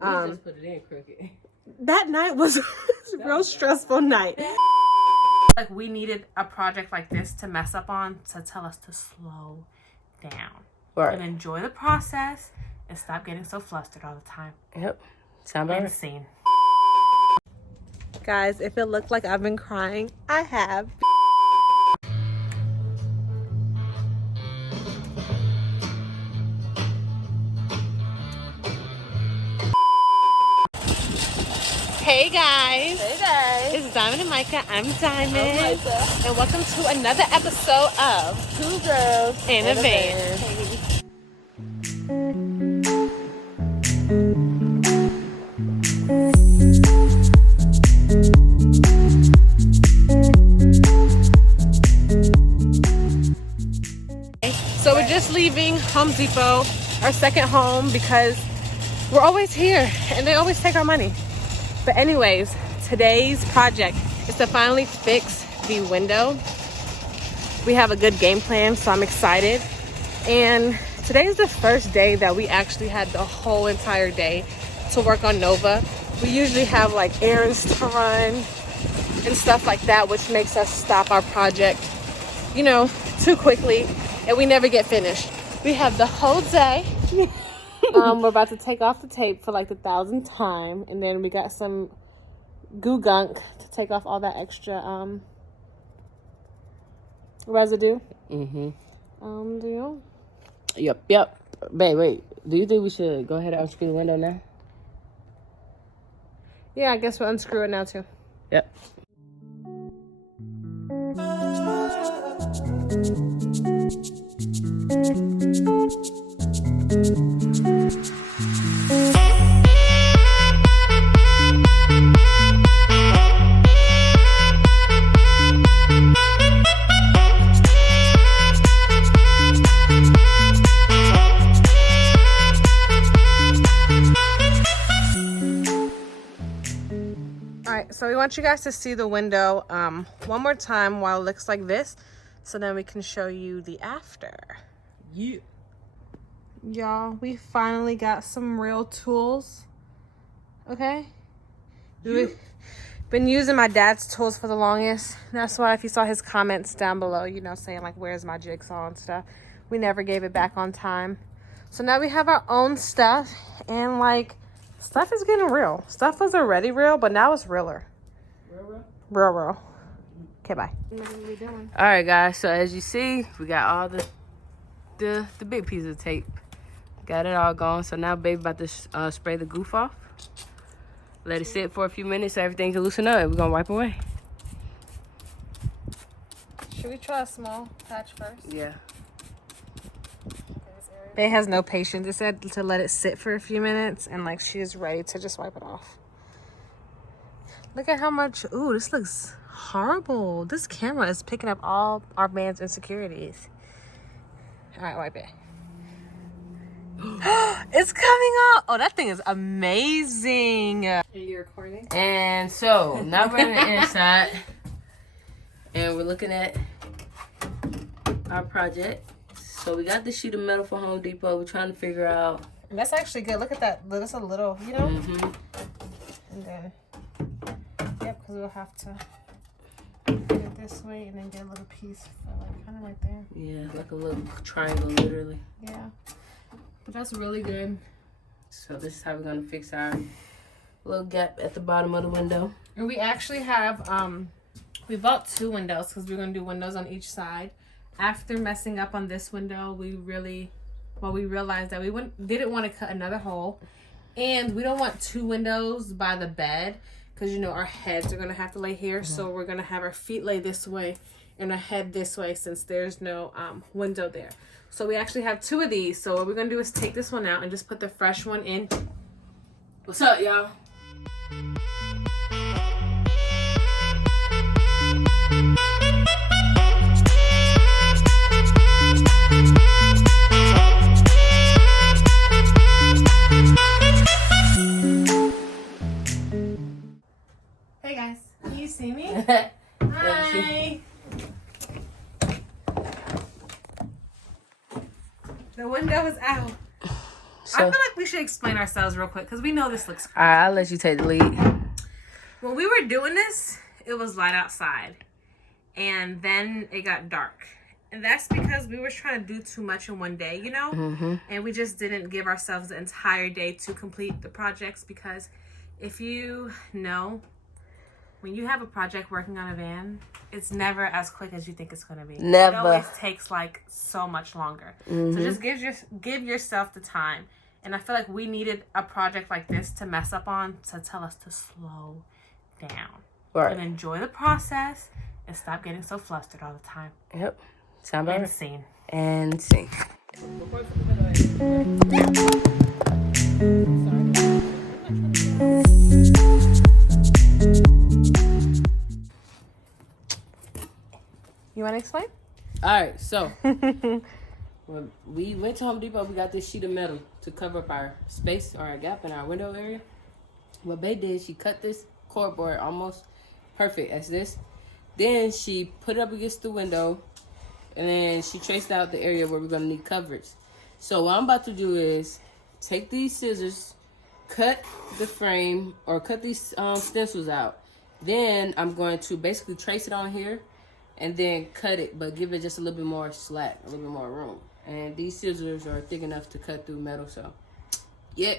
We just put it in crooked. That night was a real stressful night. Like, we needed a project like this to mess up on to tell us to slow down. Right. And enjoy the process and stop getting so flustered all the time. Yep. Sound better. Scene. Guys, if it looked like I've been crying, I have. Hey guys. Hey guys. It's Diamond and Micah. I'm Diamond. I'm Micah. And welcome to another episode of Two girls in a Van. So we're just leaving Home Depot, our second home, because we're always here and they always take our money. But anyways, today's project is to finally fix the window. We have a good game plan, so I'm excited. And today is the first day that we actually had the whole entire day to work on Nova. We usually have like errands to run and stuff like that, which makes us stop our project, you know, too quickly, and we never get finished. We have the whole day. We're about to take off the tape for like the 1,000th time, and then we got some goo gunk to take off all that extra residue. Mm-hmm. Do you? Yep. Babe, wait. Do you think we should go ahead and unscrew the window now? Yeah, I guess we'll unscrew it now too. Yep. So we want you guys to see the window one more time while it looks like this, so then we can show you the after. Yeah. Y'all, we finally got some real tools. Okay? We've been using my dad's tools for the longest. That's why if you saw his comments down below, you know, saying like, where's my jigsaw and stuff, we never gave it back on time. So now we have our own stuff, and like, stuff is getting real. Stuff was already real, but now it's realer. Real. Okay, bye. What are we doing? All right, guys. So as you see, we got all the big piece of tape. Got it all gone. So now baby about to spray the goof off. Let it sit for a few minutes so everything can loosen up. We're gonna wipe away. Should we try a small patch first? Yeah. Bae has no patience. It said to let it sit for a few minutes, and like she is ready to just wipe it off. Look at how much. Ooh, this looks horrible. This camera is picking up all our man's insecurities. All right, wipe it. It's coming off. Oh, that thing is amazing. Are you recording? And so now we're in the inside, and we're looking at our project. So we got the sheet of metal for Home Depot. We're trying to figure out. And that's actually good. Look at that. That's a little, you know. Mm-hmm. And then, yep, because we'll have to get it this way and then get a little piece for like kind of right there. Yeah, like a little triangle, literally. Yeah, but that's really good. So this is how we're gonna fix our little gap at the bottom of the window. And we actually have we bought 2 windows because we're gonna do windows on each side. After messing up on this window, we realized that we didn't want to cut another hole, and we don't want 2 windows by the bed because, you know, our heads are going to have to lay here. Mm-hmm. So we're going to have our feet lay this way and our head this way since there's no window there. So we actually have 2 of these. So what we're going to do is take this one out and just put the fresh one in. What's up, y'all? Hey guys, can you see me? Hi. Hi. The window is out. I feel like we should explain ourselves real quick because we know this looks crazy. All right, I'll let you take the lead. When we were doing this, it was light outside. And then it got dark. And that's because we were trying to do too much in one day, you know? Mm-hmm. And we just didn't give ourselves the entire day to complete the projects because if you know, when you have a project working on a van, it's never as quick as you think it's going to be. Never. It always takes like so much longer. Mm-hmm. So just give yourself the time. And I feel like we needed a project like this to mess up on to tell us to slow down. Right. And enjoy the process and stop getting so flustered all the time. Yep. Sound about And right. scene. And scene. You want to explain? All right, so when we went to Home Depot, we got this sheet of metal to cover up our space or our gap in our window area. What Bae did, she cut this cardboard almost perfect as this. Then she put it up against the window, and then she traced out the area where we're gonna need coverage. So what I'm about to do is take these scissors, cut the frame or cut these stencils out. Then I'm going to basically trace it on here and then cut it, but give it just a little bit more slack, a little bit more room. And these scissors are thick enough to cut through metal, so yeah.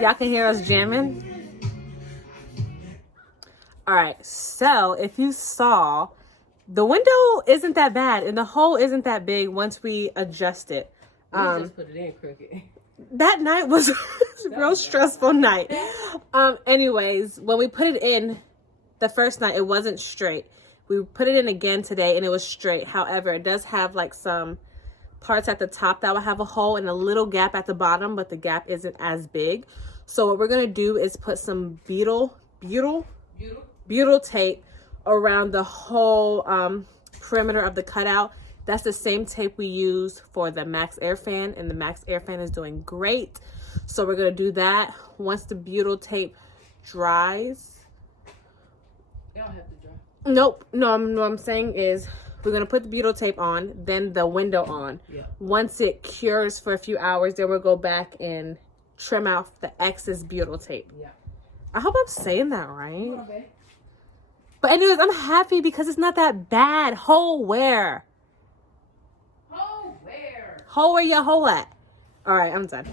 Y'all can hear us jamming. All right, so if you saw, the window isn't that bad and the hole isn't that big once we adjust it. We just put it in crooked. That night was a real stressful night. Anyways, when we put it in the first night, it wasn't straight. We put it in again today and it was straight. However, it does have like some parts at the top that will have a hole and a little gap at the bottom, but the gap isn't as big. So what we're gonna do is put some butyl tape around the whole perimeter of the cutout. That's the same tape we use for the Max Air fan, and the Max Air fan is doing great. So we're gonna do that. Once the butyl tape dries. They don't have to dry. Nope. No, what I'm saying is we're gonna put the butyl tape on, then the window on. Yeah. Once it cures for a few hours, then we'll go back and trim out the excess butyl tape. Yeah. I hope I'm saying that right. But anyways, I'm happy because it's not that bad. Hole where? Hole where? Hole where your hole at? All right, I'm done.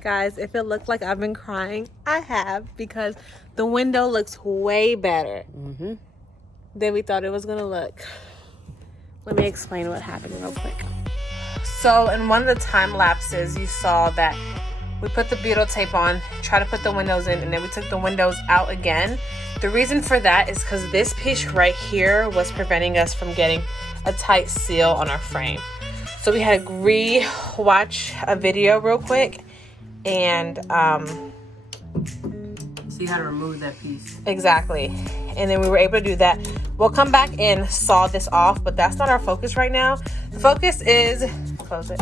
Guys, if it looked like I've been crying, I have, because the window looks way better than we thought it was gonna look. Let me explain what happened real quick. So in one of the time lapses, you saw that we put the butyl tape on, try to put the windows in, and then we took the windows out again. The reason for that is because this piece right here was preventing us from getting a tight seal on our frame. So we had to re-watch a video real quick and see how to remove that piece. Exactly. And then we were able to do that. We'll come back and saw this off, but that's not our focus right now. The focus is, close it,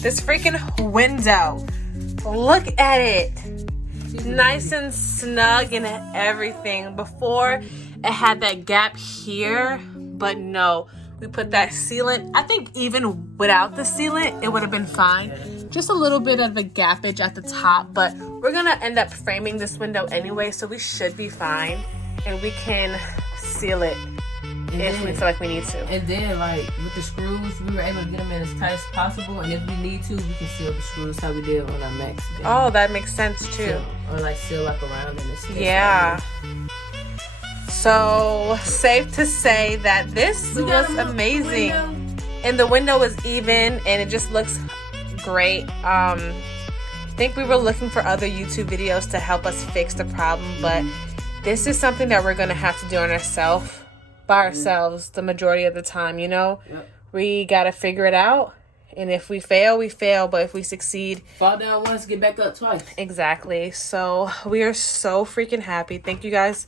this freaking window. Look at it. nice and snug and everything. Before it had that gap here, but no, we put that sealant. I think even without the sealant, it would have been fine. Just a little bit of a gapage at the top, but we're gonna end up framing this window anyway, so we should be fine, and we can seal it if we feel like we need to. And then, like, with the screws, we were able to get them in as tight as possible. And if we need to, we can seal the screws how we did on our Max. Oh, that makes sense too. So, or like seal like around in this. Yeah. So safe to say that this was amazing. And the window was even, and it just looks great. I think we were looking for other YouTube videos to help us fix the problem, but this is something that we're gonna have to do on ourselves. By ourselves the majority of the time, you know. Yep. We gotta figure it out, and if we fail, we fail, but if we succeed, fall down once, get back up twice. Exactly. So we are so freaking happy. Thank you guys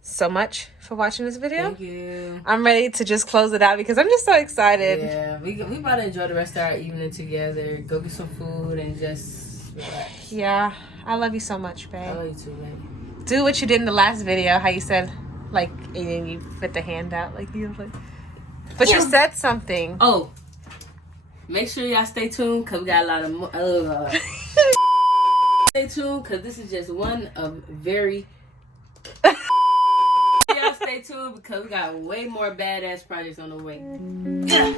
so much for watching this video. Thank you. I'm ready to just close it out because I'm just so excited. Yeah, we about to enjoy the rest of our evening together, go get some food and just relax. Yeah, I love you so much, babe. I love you too, man. Do what you did in the last video, how you said, like, and then you put the hand out, like, you was like, but you said something. Oh, make sure y'all stay tuned because we got a lot of more. Stay tuned because this is just one of very. Y'all stay tuned because we got way more badass projects on the way. Yeah.